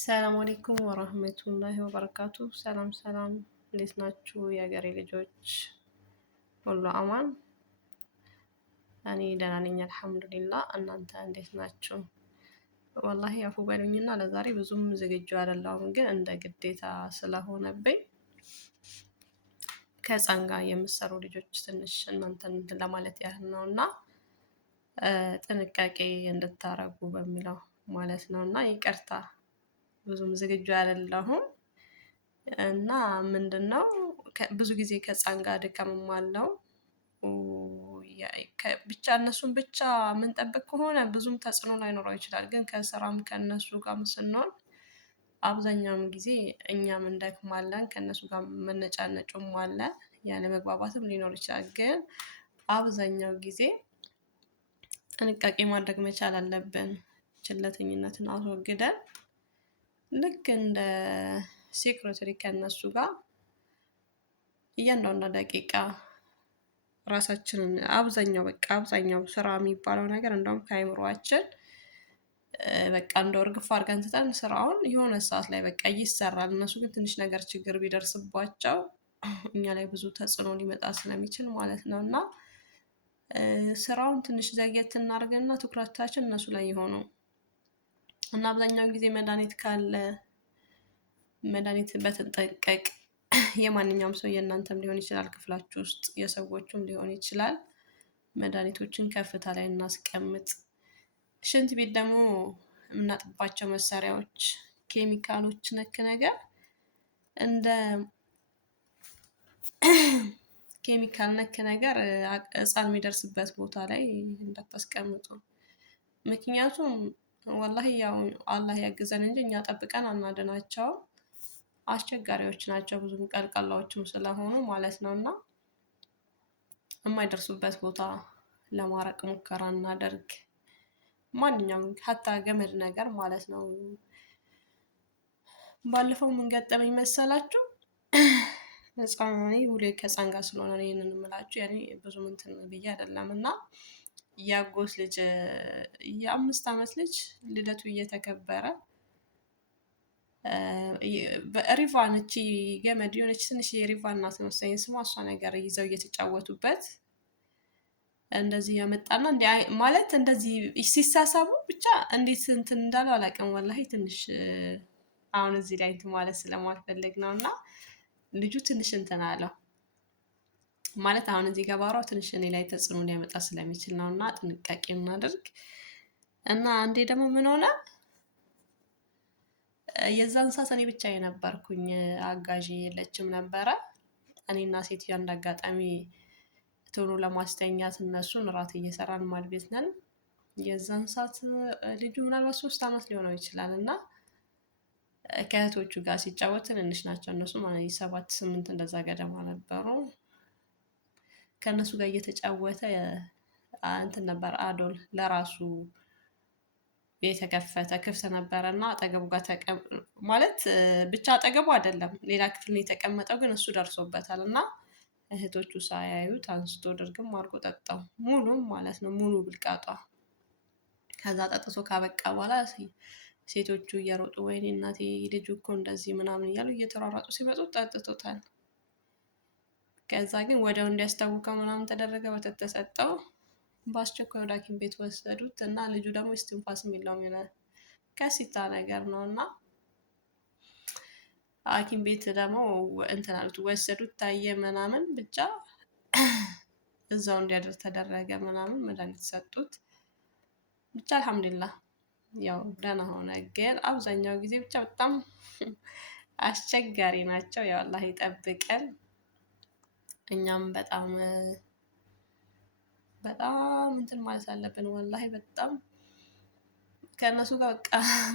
ሰላም አለይኩም ወራህመቱላሂ ወበረካቱ። ሰላም ሰላም፣ እንዴት ናችሁ የሀገሬ ልጆች? ሁሉ አማን? እኔ ደህና ነኝ አልሐምዱሊላህ። እናንተ እንዴት ናችሁ? ወላሂ አፉ በሉኝና ለዛሬ ብዙም ዝግጁ አይደለሁም፣ ግን እንደ ግዴታ ስለሆነብኝ ከህፃን ጋር የምሰሩ ልጆች ትንሽ እናንተን ለማለት ያህል ነው እና ጥንቃቄ እንድታረጉ በሚለው ማለት ነው እና ይቅርታ ብዙም ዝግጁ አይደለሁም እና ምንድነው ብዙ ጊዜ ከህፃን ጋር ድካምም አለው። ብቻ እነሱን ብቻ የምንጠብቅ ከሆነ ብዙም ተጽዕኖ ላይኖረው ይችላል። ግን ከስራም ከእነሱ ጋርም ስንሆን አብዛኛውን ጊዜ እኛም እንደክማለን፣ ከእነሱ ጋር መነጫነጩም አለ፣ ያለ መግባባትም ሊኖር ይችላል። ግን አብዛኛው ጊዜ ጥንቃቄ ማድረግ መቻል አለብን። ችለተኝነትን አስወግደን ልክ እንደ ሴክሬተሪ ከእነሱ ጋር እያንዳንዷ ደቂቃ ራሳችንን አብዛኛው ስራ የሚባለው ነገር እንደውም ከአይምሮአችን በቃ እንደው እርግፍ አድርገን ትተን ስራውን የሆነ ሰዓት ላይ በቃ ይሰራል። እነሱ ግን ትንሽ ነገር ችግር ቢደርስባቸው እኛ ላይ ብዙ ተጽዕኖ ሊመጣ ስለሚችል ማለት ነው እና ስራውን ትንሽ ዘግየት እናድርግና ትኩረታችን እነሱ ላይ የሆነው እና አብዛኛውን ጊዜ መድኃኒት ካለ መድኃኒት በተጠንቀቅ የማንኛውም ሰው የእናንተም ሊሆን ይችላል፣ ክፍላችሁ ውስጥ የሰዎቹም ሊሆን ይችላል። መድኃኒቶችን ከፍታ ላይ እናስቀምጥ። ሽንት ቤት ደግሞ የምናጥባቸው መሳሪያዎች ኬሚካሎች ነክ ነገር እንደ ኬሚካል ነክ ነገር ህፃን የሚደርስበት ቦታ ላይ እንዳታስቀምጡ። ምክንያቱም ወላሂ ያው አላህ ያግዘን እንጂ እኛ ጠብቀን አናድናቸውም። አስቸጋሪዎች ናቸው ብዙም ቀልቃላዎችም ስለሆኑ ማለት ነው እና የማይደርሱበት ቦታ ለማራቅ ሙከራ እናደርግ። ማንኛውም ሀታ ገመድ ነገር ማለት ነው። ባለፈው ምን ገጠመኝ መሰላችሁ? ህፃን ሁሌ ከህፃን ጋር ስለሆነ ነው ይሄንን የምላችሁ። ያኔ ብዙም እንትን ብዬ አይደለም እና የአጎት ልጅ የ5 ዓመት ልጅ ልደቱ እየተከበረ ሪቫን እቺ ገመድ የሆነች ትንሽ የሪቫን ናት መሰለኝ ስሟ፣ እሷ ነገር ይዘው እየተጫወቱበት እንደዚህ ያመጣና ማለት እንደዚህ ሲሳሳቡ ብቻ እንዴት እንትን እንዳለው አላውቅም። ወላሂ ትንሽ አሁን እዚህ ላይ እንትን ማለት ስለማልፈልግ ነው እና ልጁ ትንሽ እንትን አለው ማለት አሁን እዚህ ገባራው ትንሽ እኔ ላይ ተጽዕኖ ሊያመጣ ስለሚችል ነው እና ጥንቃቄ እናድርግ። እና አንዴ ደግሞ ምን ሆነ፣ የዛን ሰዓት እኔ ብቻ የነበርኩኝ አጋዥ የለችም ነበረ። እኔና ሴትዮዋ እንዳጋጣሚ ቶሎ ለማስተኛት እነሱን እራት እየሰራን ማድ ቤት ነን። የዛን ሰዓት ልጁ ምናልባት 3 ዓመት ሊሆነው ይችላል እና ከእህቶቹ ጋር ሲጫወት ትንንሽ ናቸው እነሱ ማለት 7 8 እንደዛ ገደማ ነበሩ። ከእነሱ ጋር እየተጫወተ እንትን ነበር አዶል ለራሱ የተከፈተ ክፍት ነበረ እና አጠገቡ ጋር ማለት ብቻ አጠገቡ አይደለም ሌላ ክፍል ነው የተቀመጠው፣ ግን እሱ ደርሶበታል እና እህቶቹ ሳያዩት አንስቶ ድርግም አድርጎ ጠጣው፣ ሙሉም ማለት ነው ሙሉ ብልቃጧ። ከዛ ጠጥቶ ካበቃ በኋላ ሴቶቹ እየሮጡ ወይኔ እናቴ ልጁ እኮ እንደዚህ ምናምን እያሉ እየተሯሯጡ ሲመጡ ጠጥቶታል። ከዛ ግን ወዲያው እንዲያስታውከው ምናምን ተደረገ፣ ወተት ተሰጠው። በአስቸኳይ ወደ ሐኪም ቤት ወሰዱት እና ልጁ ደግሞ እስትንፋስ የሚለውም የሆነ ከሲታ ነገር ነው እና ሐኪም ቤት ደግሞ እንትን አሉት ወሰዱት፣ ታየ ምናምን ብቻ እዛው እንዲያደር ተደረገ ምናምን መድኃኒት ሰጡት። ብቻ አልሐምዱሊላህ ያው ደህና ሆነ። ግን አብዛኛው ጊዜ ብቻ በጣም አስቸጋሪ ናቸው። ያው አላህ ይጠብቀን። እኛም በጣም እንትን ማለት አለብን። ወላሂ በጣም ከእነሱ ጋር በቃ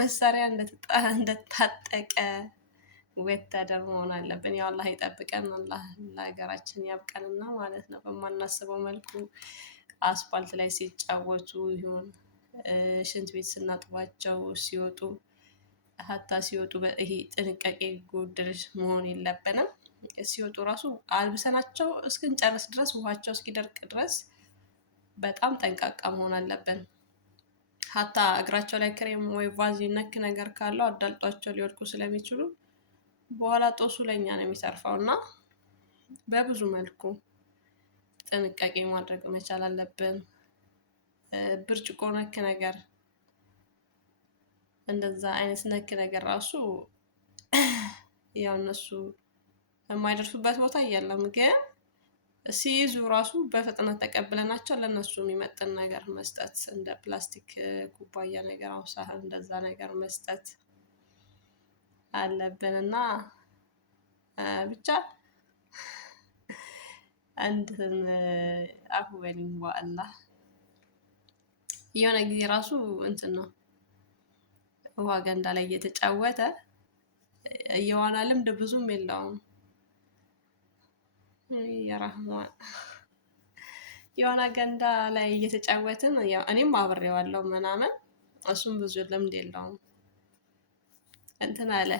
መሳሪያ እንደታጠቀ ወታደር መሆን አለብን። ያው አላህ ይጠብቀን። አላህ ለሀገራችን ያብቀንና ማለት ነው። በማናስበው መልኩ አስፋልት ላይ ሲጫወቱ ይሁን ሽንት ቤት ስናጥባቸው ሲወጡ ሀታ ሲወጡ ይሄ ጥንቃቄ ጎደለሽ መሆን የለብንም። ሲወጡ ራሱ አልብሰናቸው እስክንጨርስ ድረስ ውሃቸው እስኪደርቅ ድረስ በጣም ጠንቃቃ መሆን አለብን። ሀታ እግራቸው ላይ ክሬም ወይ ቫዝሊን ነክ ነገር ካለው አዳልጧቸው ሊወድቁ ስለሚችሉ በኋላ ጦሱ ለኛ ነው የሚተርፈው እና በብዙ መልኩ ጥንቃቄ ማድረግ መቻል አለብን። ብርጭቆ ነክ ነገር እንደዛ አይነት ነክ ነገር ራሱ ያው እነሱ የማይደርሱበት ቦታ የለም፣ ግን ሲይዙ ራሱ በፍጥነት ተቀብለናቸው ለእነሱ የሚመጥን ነገር መስጠት፣ እንደ ፕላስቲክ ኩባያ ነገር አሁን ሳህን እንደዛ ነገር መስጠት አለብን እና ብቻ እንትን አፉ በሊኝ በአላህ የሆነ ጊዜ ራሱ እንትን ነው ውሃ ገንዳ ላይ እየተጫወተ የዋና ልምድ ብዙም የለውም። የራህማን የዋና ገንዳ ላይ እየተጫወትን ያው እኔም አብሬዋለሁ ምናምን፣ እሱም ብዙ ልምድ የለውም። እንትን አለ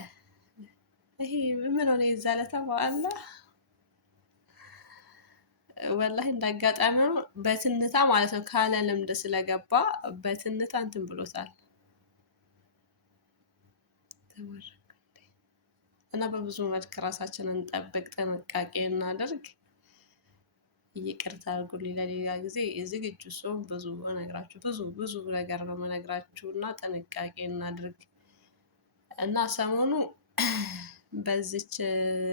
ይሄ ምን ሆነ የዛለታ በኋላ ወላሂ እንዳጋጣሚ ነው በትንታ ማለት ነው ካለ ልምድ ስለገባ በትንታ እንትን ብሎታል እና በብዙ መልክ ራሳችንን እንጠብቅ፣ ጥንቃቄ እናድርግ። ይቅርታ አድርጉልኝ ለሌላ ጊዜ ዝግጁ ስሆን ብዙ እነግራችሁ ብዙ ነገር ነው የምነግራችሁ እና ጥንቃቄ እናድርግ እና ሰሞኑ በዚች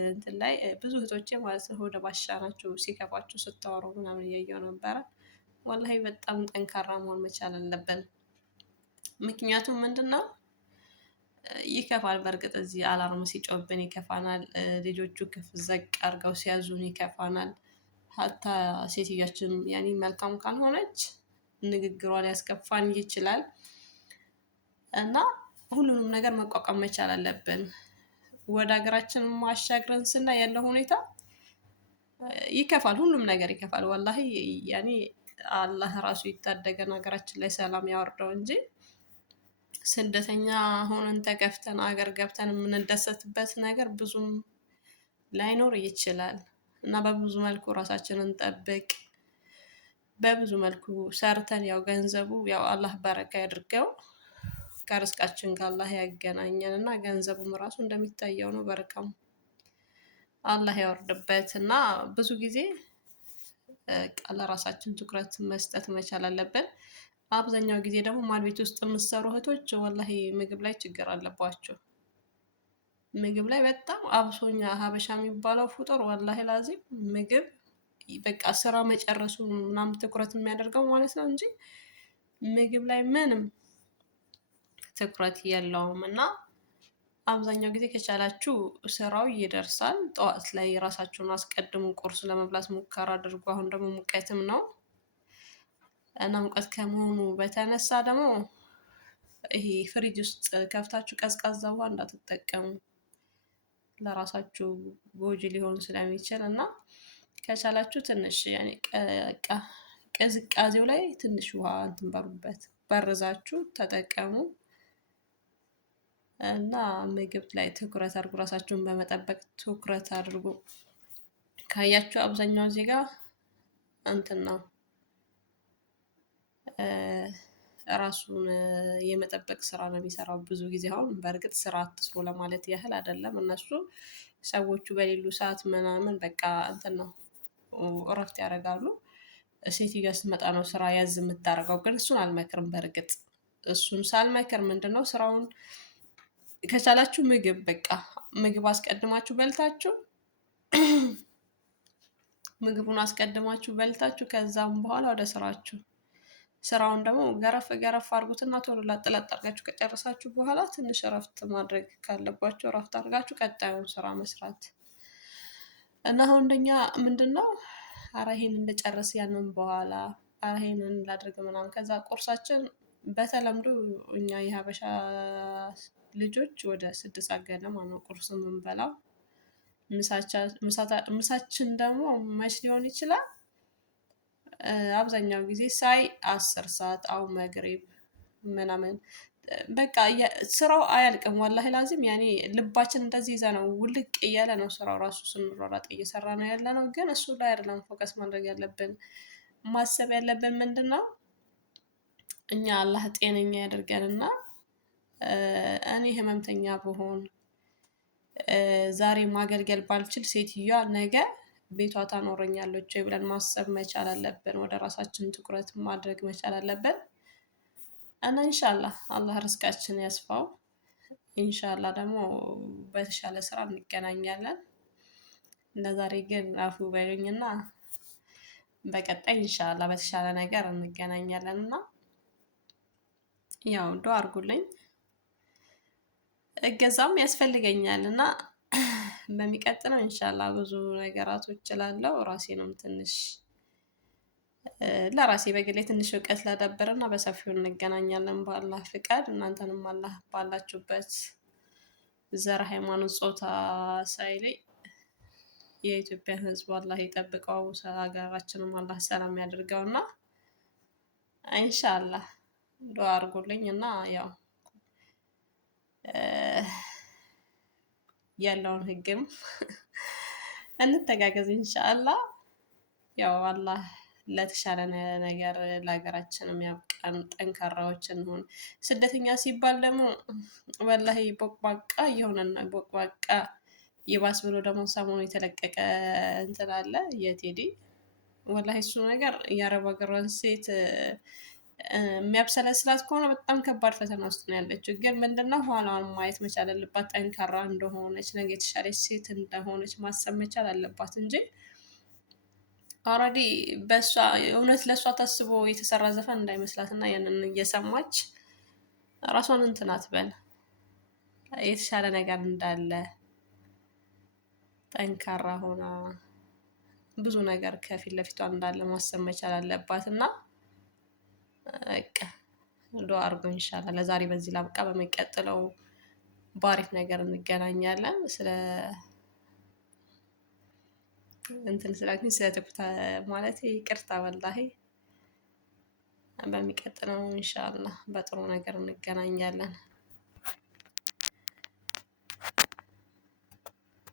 እንትን ላይ ብዙ እህቶቼ ማለት ነው ወደ ባሻ ናቸው ሲከፋችሁ ስታወሩ ምናምን እያየሁ ነበረ። ወላሂ በጣም ጠንካራ መሆን መቻል አለብን። ምክንያቱም ምንድን ነው ይከፋል። በእርግጥ እዚህ አላርም ሲጮህብን ይከፋናል። ልጆቹ ክፍ ዘቅ አድርገው ሲያዙን ይከፋናል። ሀታ ሴትዮችን ያኔ መልካም ካልሆነች ንግግሯ ሊያስከፋን ይችላል እና ሁሉንም ነገር መቋቋም መቻል አለብን። ወደ ሀገራችን ማሻግረን ስናይ ያለው ሁኔታ ይከፋል። ሁሉም ነገር ይከፋል። ወላሂ ያኔ አላህ ራሱ ይታደገን ሀገራችን ላይ ሰላም ያወርደው እንጂ ስደተኛ ሆነን ተከፍተን አገር ገብተን የምንደሰትበት ነገር ብዙም ላይኖር ይችላል እና በብዙ መልኩ ራሳችንን ጠብቅ። በብዙ መልኩ ሰርተን ያው ገንዘቡ ያው አላህ በረካ ያድርገው ከርስቃችን ጋር አላህ ያገናኘን እና ገንዘቡም ራሱ እንደሚታየው ነው። በረካም አላህ ያወርድበት እና ብዙ ጊዜ ለራሳችን ትኩረት መስጠት መቻል አለብን። አብዛኛው ጊዜ ደግሞ ማድ ቤት ውስጥ የምትሰሩ እህቶች ወላሂ ምግብ ላይ ችግር አለባቸው። ምግብ ላይ በጣም አብሶኛ ሀበሻ የሚባለው ፍጡር ወላሂ ላዚም ምግብ በቃ ስራ መጨረሱ ምናምን ትኩረት የሚያደርገው ማለት ነው እንጂ ምግብ ላይ ምንም ትኩረት የለውም እና አብዛኛው ጊዜ ከቻላችሁ ስራው ይደርሳል። ጠዋት ላይ ራሳችሁን አስቀድሙ፣ ቁርስ ለመብላት ሙከራ አድርጉ። አሁን ደግሞ ሙቀትም ነው እና ሙቀት ከመሆኑ በተነሳ ደግሞ ይሄ ፍሪጅ ውስጥ ከፍታችሁ ቀዝቃዛ ውሃ እንዳትጠቀሙ፣ ለራሳችሁ ጎጂ ሊሆን ስለሚችል እና ከቻላችሁ ትንሽ ያኔ ቅዝቃዜው ላይ ትንሽ ውሃ እንትን በሉበት፣ በርዛችሁ ተጠቀሙ እና ምግብ ላይ ትኩረት አድርጉ። ራሳችሁን በመጠበቅ ትኩረት አድርጉ። ካያችሁ አብዛኛው ዜጋ እንትን ነው ራሱን የመጠበቅ ስራ ነው የሚሰራው ብዙ ጊዜ። አሁን በእርግጥ ስራ አትስሩ ለማለት ያህል አይደለም። እነሱ ሰዎቹ በሌሉ ሰዓት ምናምን በቃ እንትን ነው እረፍት ያደርጋሉ። ሴትዮዋ ስትመጣ ነው ስራ ያዝ የምታደርገው። ግን እሱን አልመክርም። በእርግጥ እሱን ሳልመክር ምንድን ነው ስራውን ከቻላችሁ ምግብ በቃ ምግብ አስቀድማችሁ በልታችሁ ምግቡን አስቀድማችሁ በልታችሁ ከዛም በኋላ ወደ ስራችሁ። ስራውን ደግሞ ገረፍ ገረፍ አድርጉትና ቶሎ ላጥላጥ አድርጋችሁ ከጨረሳችሁ በኋላ ትንሽ እረፍት ማድረግ ካለባችሁ እረፍት አድርጋችሁ ቀጣዩን ስራ መስራት እና አሁን እንደኛ ምንድን ነው ኧረ ይሄን እንደጨረስ ያንን በኋላ ኧረ ይሄንን ላድርግ ምናምን። ከዛ ቁርሳችን በተለምዶ እኛ የሀበሻ ልጆች ወደ 6 ሰዓት ገደማ ነው ቁርስ የምንበላው። ምሳችን ደግሞ መች ሊሆን ይችላል አብዛኛው ጊዜ ሳይ 10 ሰዓት አው መግሪብ ምናምን በቃ ስራው አያልቅም። ወላሂ ላዚም ያኔ ልባችን እንደዚህ ይዘ ነው ውልቅ እያለ ነው ስራው ራሱ ስንሯሯጥ እየሰራ ነው ያለ ነው። ግን እሱ ላይ አይደለም ፎከስ ማድረግ ያለብን። ማሰብ ያለብን ምንድን ነው እኛ አላህ ጤነኛ ያደርገንና እኔ ህመምተኛ ብሆን ዛሬ ማገልገል ባልችል ሴትዮዋ ነገ ቤቷ ታኖረኛለች ወይ ብለን ማሰብ መቻል አለብን። ወደ ራሳችን ትኩረት ማድረግ መቻል አለብን እና ኢንሻአላህ አላህ ርስቃችን ያስፋው። ኢንሻአላህ ደግሞ በተሻለ ስራ እንገናኛለን። ለዛሬ ግን አፉ በሉኝና በቀጣይ ኢንሻአላህ በተሻለ ነገር እንገናኛለን እና ያው ዱአ አድርጉልኝ። እገዛም ያስፈልገኛል እና በሚቀጥለው ኢንሻአላህ ብዙ ነገራቶች እችላለሁ። ራሴንም ትንሽ ለራሴ በግሌ ትንሽ እውቀት ላዳብርና በሰፊው እንገናኛለን በአላህ ፍቃድ። እናንተንም አላህ ባላችሁበት ዘር፣ ሃይማኖት፣ ጾታ ሳይለይ የኢትዮጵያ ሕዝብ አላህ ይጠብቀው፣ ሀገራችንም አላህ ሰላም ያድርገውና ኢንሻአላህ ዱአ አድርጉልኝ እና ያው ያለውን ህግም እንተጋገዝ ኢንሻአላህ። ያው አላህ ለተሻለ ነገር ለሀገራችንም ያብቃን፣ ጠንካራዎች እንሁን። ስደተኛ ሲባል ደግሞ ወላሂ ቦቅቧቃ እየሆነን ነው። ቦቅቧቃ ይባስ ብሎ ደግሞ ሰሞኑ የተለቀቀ እንትን አለ የቴዲ ወላሂ እሱ ነገር የአረብ ሀገሯን ሴት የሚያብሰለስላት ከሆነ በጣም ከባድ ፈተና ውስጥ ነው ያለችው። ግን ምንድነው ኋላዋን ማየት መቻል አለባት። ጠንካራ እንደሆነች ነገ የተሻለች ሴት እንደሆነች ማሰብ መቻል አለባት እንጂ ኦልሬዲ በእሷ እውነት ለእሷ ታስቦ የተሰራ ዘፈን እንዳይመስላት እና ያንን እየሰማች ራሷን እንትን አትበል። የተሻለ ነገር እንዳለ ጠንካራ ሆና ብዙ ነገር ከፊት ለፊቷ እንዳለ ማሰብ መቻል አለባት እና በቃ ዱአ አድርጉ ኢንሻአላህ። ለዛሬ በዚህ ላብቃ። በሚቀጥለው በአሪፍ ነገር እንገናኛለን። ስለ እንትን ስላልኩኝ ስለተኩታ ማለት ይቅርታ ወላሂ። በሚቀጥለው ኢንሻአላህ በጥሩ ነገር እንገናኛለን።